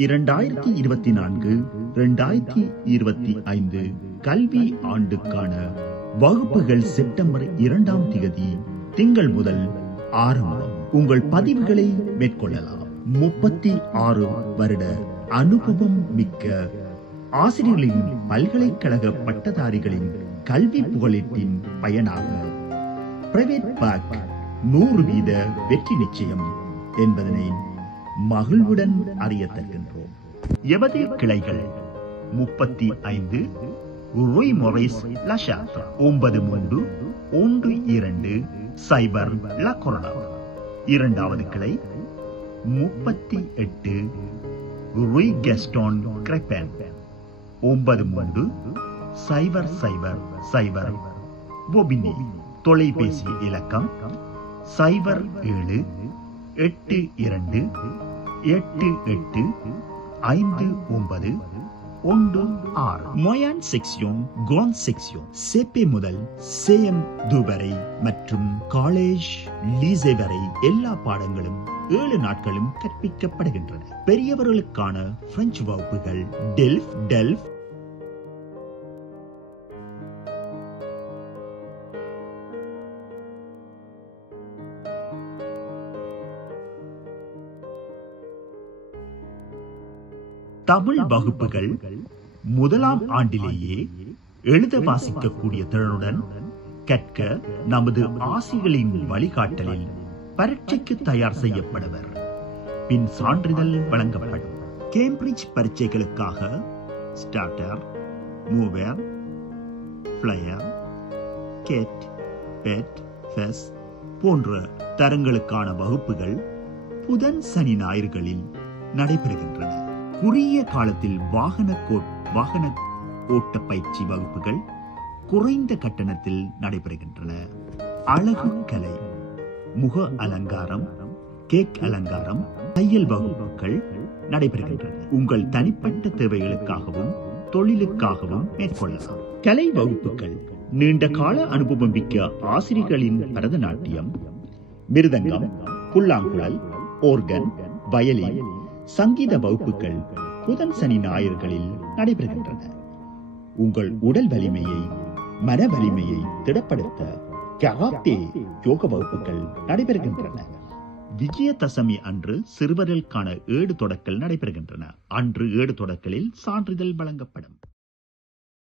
2024-2025 கல்வி ஆண்டுக்கான வகுப்புகள் செப்டம்பர் 2ஆம் தேதி திங்கள் முதல் ஆரம்பம். உங்கள் பதிவுகளை மேற்கொள்ளலாம். 36 வருட அனுபவம் மிக்க ஆசிரியர்களின் பல்கலைக்கழக பட்டதாரிகளின் கல்வி புகழீட்டின் பயனாக பிரைவேட் பேக் 100% வெற்றி நிச்சயம் என்பதனை மகிழ்வுடன் அறிய தருகின்றோம். எமது கிளைகள் 35 ரூய் மொரிஸ் லஷாத் 9312 லா கொரோனா. இரண்டாவது கிளை 38 ரூய் கெஸ்டான் கிரெப்பன் 9300 பொபினி. தொலைபேசி இலக்கம் 0787885916. மொயான் செக்ஷன், கிராண்ட் செக்ஷன், சேப்பே முதல் சேஎம் வரை மற்றும் காலேஜ் லீசே வரை எல்லா பாடங்களும் 7 நாட்களும் கற்பிக்கப்படுகின்றன. பெரியவர்களுக்கான பிரெஞ்சு வகுப்புகள் டெல்ஃப் தமிழ் வகுப்புகள் முதலாம் ஆண்டிலேயே எழுத வாசிக்கக்கூடிய திறனுடன் கற்க நமது ஆசிரியர்களின் வழிகாட்டலில் பரீட்சைக்கு தயார் செய்யப்படுவர். பின் சான்றிதழ் வழங்கப்படும். கேம்பிரிட்ஜ் பரீட்சைகளுக்காக ஸ்டார்டர், மூவர், ஃபிளையர், கேட், பெட், ஃபெஸ் போன்ற தரங்களுக்கான வகுப்புகள் புதன் சனி ஞாயிறுகளில் நடைபெறுகின்றன. குறுகிய காலத்தில் வாகன ஓட்ட பயிற்சி வகுப்புகள் குறைந்த கட்டணத்தில் நடைபெறுகின்றன. அழகு கலை, முக அலங்காரம், கேக் அலங்காரம், தையல் வகுப்புகள் நடைபெறுகின்றன. உங்கள் தனிப்பட்ட தேவைகளுக்காகவும் தொழிலுக்காகவும் மேற்கொள்ளலாம். கலை வகுப்புகள் நீண்ட கால அனுபவம் மிக்க ஆசிரியர்களின் பரதநாட்டியம், மிருதங்கம், புல்லாங்குழல், ஓர்கன், வயலின், சங்கீத வகுப்புகள் புதன் சனி ஞாயிறுகளில் நடைபெறுகின்றன. உங்கள் உடல் வலிமையை, மன வலிமையை திடப்படுத்த கராத்தே, யோக வகுப்புகள் நடைபெறுகின்றன. விஜயதசமி அன்று சிறுவர்களுக்கான 7 தொடக்கல் நடைபெறுகின்றன. அன்று 7 தொடக்கலில் சான்றிதழ் வழங்கப்படும்.